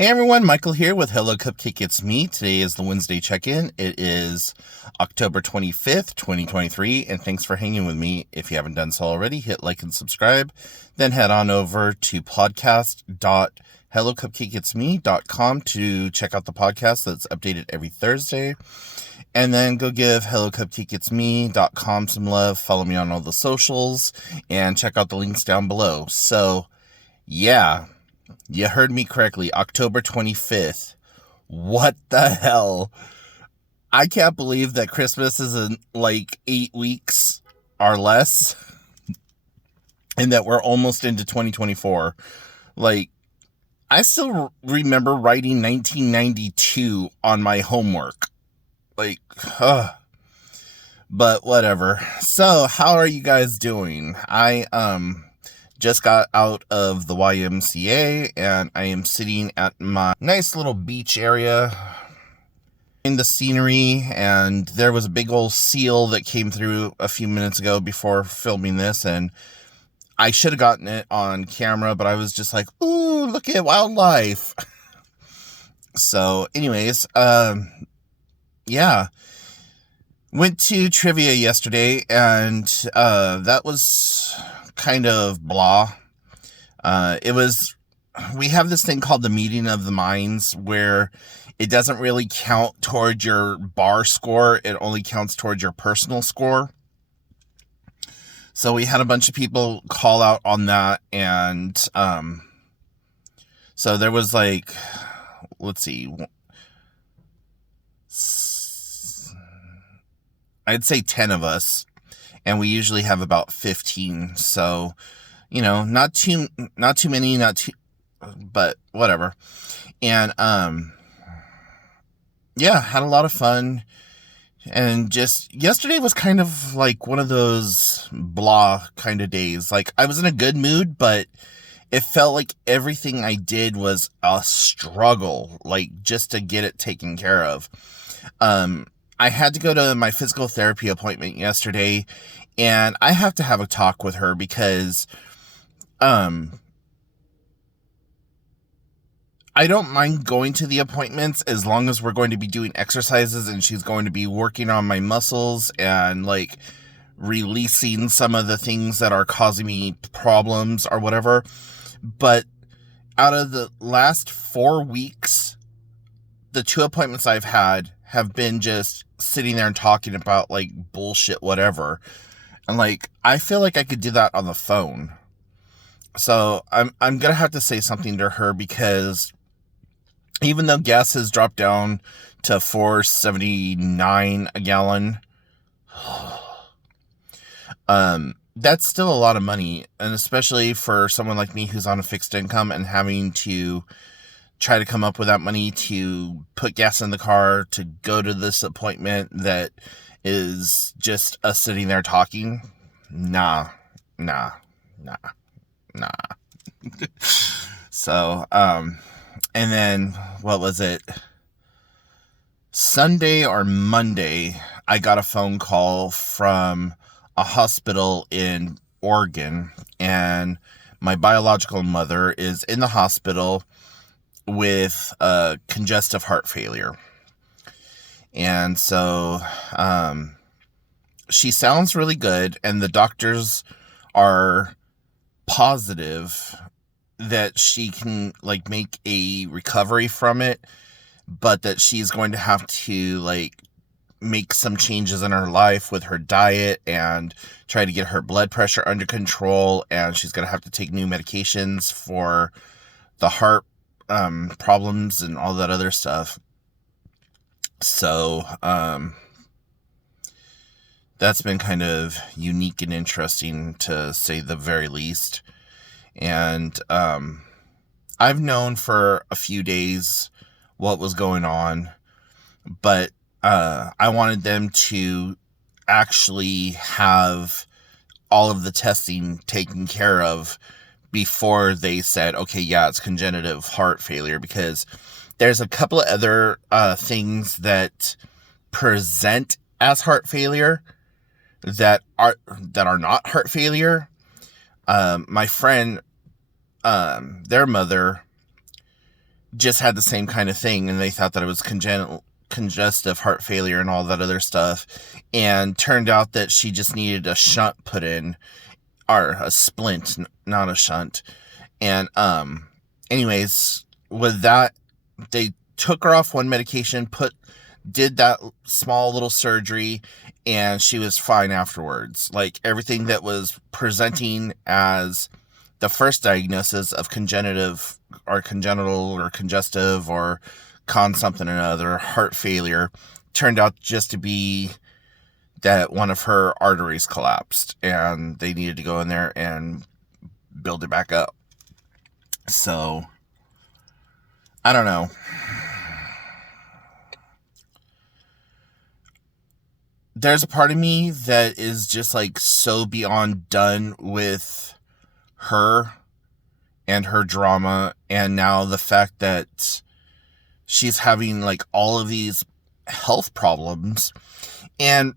Hey everyone, Michael here with Hello Cupcake It's Me. Today is the Wednesday check-in. It is October 25th, 2023, and thanks for hanging with me. If you haven't done so already, hit like and subscribe. Then head on over to podcast.hellocupcakeitsme.com to check out the podcast that's updated every Thursday. And then go give hellocupcakeitsme.com some love. Follow me on all the socials and check out the links down below. So, yeah. You heard me correctly, October 25th. What the hell? I can't believe that Christmas is in like 8 weeks or less, and that we're almost into 2024. Like, I still remember writing 1992 on my homework. Like, but whatever. So, how are you guys doing? I just got out of the YMCA and I am sitting at my nice little beach area in the scenery, and there was a big old seal that came through a few minutes ago before filming this, and I should have gotten it on camera, but I was just like, ooh, look at wildlife. So anyways, yeah, went to trivia yesterday, and that was kind of blah. We have this thing called the meeting of the minds where it doesn't really count towards your bar score. It only counts towards your personal score. So we had a bunch of people call out on that. And, so there was like, let's see, I'd say 10 of us. And we usually have about 15, so, you know, not too many, but whatever. And, yeah, had a lot of fun. And just, yesterday was kind of like one of those blah kind of days. Like, I was in a good mood, but it felt like everything I did was a struggle, like, just to get it taken care of. I had to go to my physical therapy appointment yesterday, and I have to have a talk with her because, I don't mind going to the appointments as long as we're going to be doing exercises and she's going to be working on my muscles and like releasing some of the things that are causing me problems or whatever. But out of the last 4 weeks, the 2 appointments I've had have been just sitting there and talking about like bullshit, whatever. And like, I feel like I could do that on the phone. So I'm going to have to say something to her, because even though gas has dropped down to $4.79 a gallon, that's still a lot of money. And especially for someone like me who's on a fixed income and having to try to come up with that money to put gas in the car to go to this appointment that is just us sitting there talking. Nah. So, and then, what was it? Sunday or Monday, I got a phone call from a hospital in Oregon, and my biological mother is in the hospital with congestive heart failure. And so she sounds really good, and the doctors are positive that she can like make a recovery from it, but that she's going to have to like make some changes in her life with her diet and try to get her blood pressure under control, and she's going to have to take new medications for the heart problems and all that other stuff. So that's been kind of unique and interesting, to say the very least. And I've known for a few days what was going on, but I wanted them to actually have all of the testing taken care of before they said, okay, yeah, it's congenital heart failure, because there's a couple of other things that present as heart failure that are not heart failure. My friend, their mother just had the same kind of thing, and they thought that it was congestive heart failure and all that other stuff, and turned out that she just needed a shunt put in, or a splint, not a shunt. And anyways, with that, they took her off one medication, did that small little surgery, and she was fine afterwards. Like, everything that was presenting as the first diagnosis of congenital or congestive or something or another, heart failure, turned out just to be that one of her arteries collapsed, and they needed to go in there and build it back up. So, I don't know. There's a part of me that is just like so beyond done with her and her drama, and now the fact that she's having like all of these health problems. And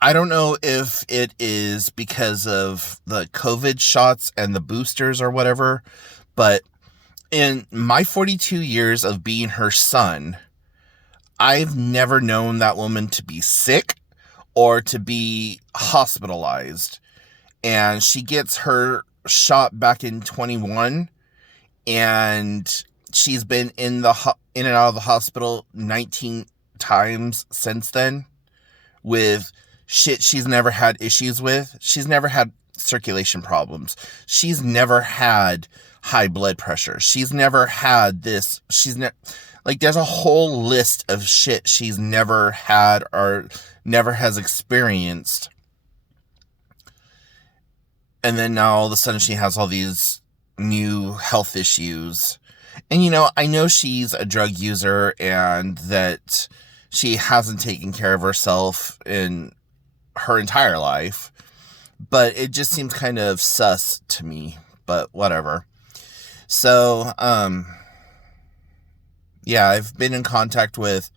I don't know if it is because of the COVID shots and the boosters or whatever, but in my 42 years of being her son, I've never known that woman to be sick or to be hospitalized. And she gets her shot back in 21, and she's been in and out of the hospital 19 times since then with shit she's never had issues with. She's never had circulation problems. She's never had high blood pressure. She's never had this. There's a whole list of shit she's never had or never has experienced. And then now all of a sudden she has all these new health issues. And, I know she's a drug user and that she hasn't taken care of herself in her entire life. But it just seems kind of sus to me. But whatever. So, yeah, I've been in contact with...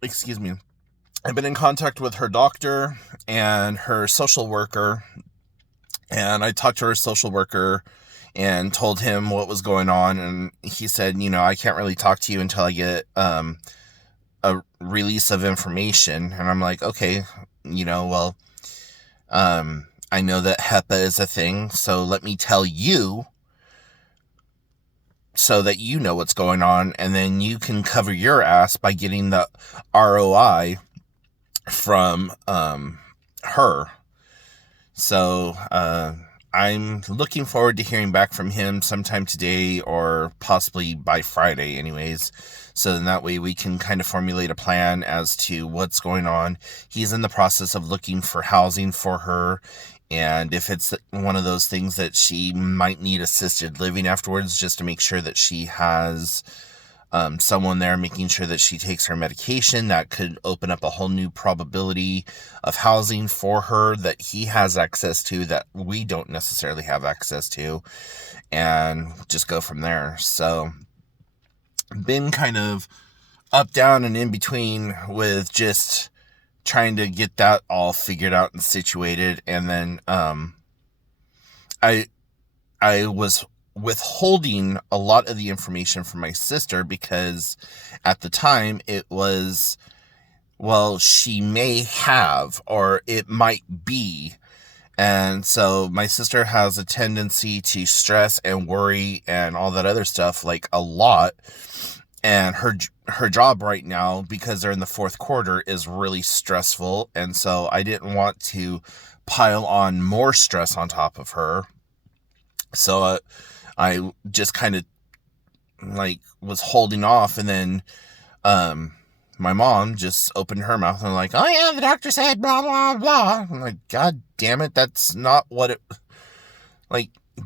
excuse me. I've been in contact with her doctor and her social worker, and I talked to her social worker and told him what was going on, and he said, I can't really talk to you until I get a release of information. And I'm like, okay, well, I know that HEPA is a thing, so let me tell you so that you know what's going on, and then you can cover your ass by getting the ROI from her. So I'm looking forward to hearing back from him sometime today or possibly by Friday anyways, so then that way we can kind of formulate a plan as to what's going on. He's in the process of looking for housing for her, and if it's one of those things that she might need assisted living afterwards, just to make sure that she has someone there making sure that she takes her medication, that could open up a whole new probability of housing for her that he has access to that we don't necessarily have access to, and just go from there. So, been kind of up, down, and in between with just trying to get that all figured out and situated. And then I was withholding a lot of the information from my sister because at the time it was, well, she may have, or it might be. And so my sister has a tendency to stress and worry and all that other stuff like a lot. And her job right now, because they're in the fourth quarter, is really stressful. And so I didn't want to pile on more stress on top of her. So I just kind of was holding off, and then my mom just opened her mouth and like, oh yeah, the doctor said blah blah blah. I'm like, God damn it, that's not what it.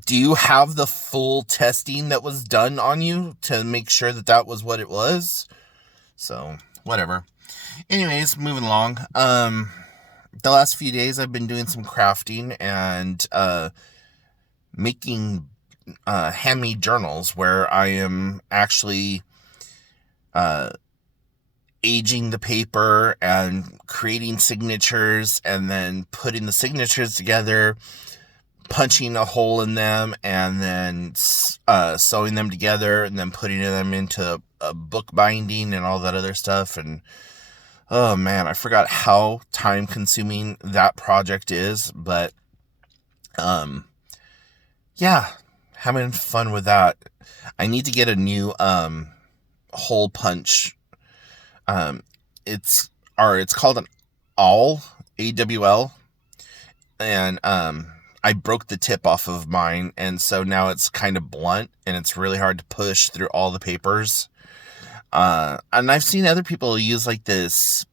Do you have the full testing that was done on you to make sure that that was what it was? So whatever. Anyways, moving along. The last few days I've been doing some crafting and making handmade journals where I am actually aging the paper and creating signatures and then putting the signatures together, punching a hole in them and then sewing them together and then putting them into a book binding and all that other stuff. And oh man, I forgot how time consuming that project is, but yeah, having fun with that. I need to get a new hole punch. It's called an awl, AWL, and I broke the tip off of mine, and so now it's kind of blunt and it's really hard to push through all the papers. And I've seen other people use like this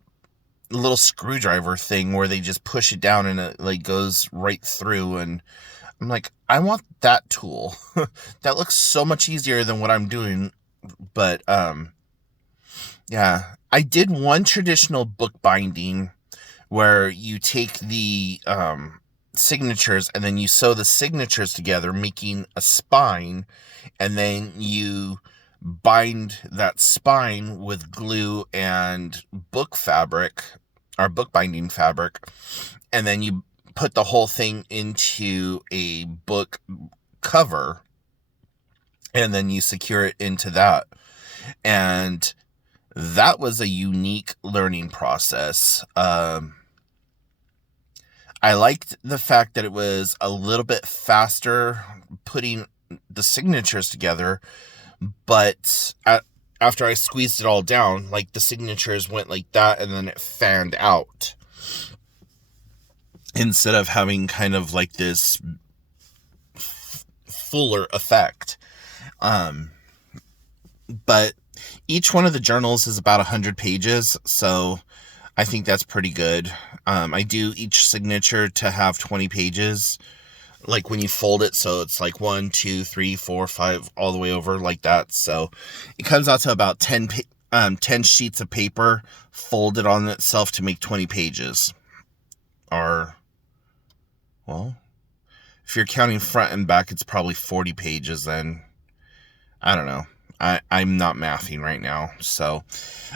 little screwdriver thing where they just push it down and it like goes right through, and I'm like, I want that tool. That looks so much easier than what I'm doing. But yeah, I did one traditional book binding where you take the signatures and then you sew the signatures together, making a spine, and then you bind that spine with glue and book fabric, or book binding fabric, and then you put the whole thing into a book cover, and then you secure it into that. And that was a unique learning process. I liked the fact that it was a little bit faster putting the signatures together, but after I squeezed it all down, like the signatures went like that and then it fanned out, instead of having kind of like this fuller effect. But each one of the journals is about 100 pages, so I think that's pretty good. I do each signature to have 20 pages, like when you fold it, so it's like 1, 2, 3, 4, 5, all the way over like that. So it comes out to about 10 sheets of paper folded on itself to make 20 pages. Or, well, if you're counting front and back, it's probably 40 pages then. I don't know. I'm not mathing right now. So,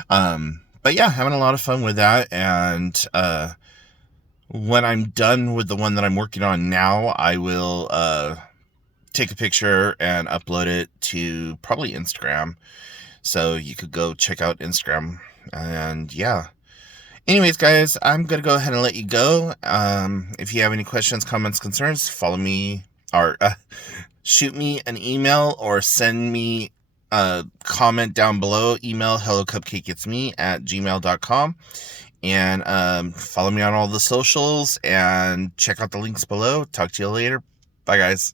but yeah, having a lot of fun with that. And when I'm done with the one that I'm working on now, I will take a picture and upload it to probably Instagram. So you could go check out Instagram. And yeah. Anyways, guys, I'm going to go ahead and let you go. If you have any questions, comments, concerns, follow me, or shoot me an email or send me a comment down below. Email hellocupcakeitsme@gmail.com. And follow me on all the socials and check out the links below. Talk to you later. Bye, guys.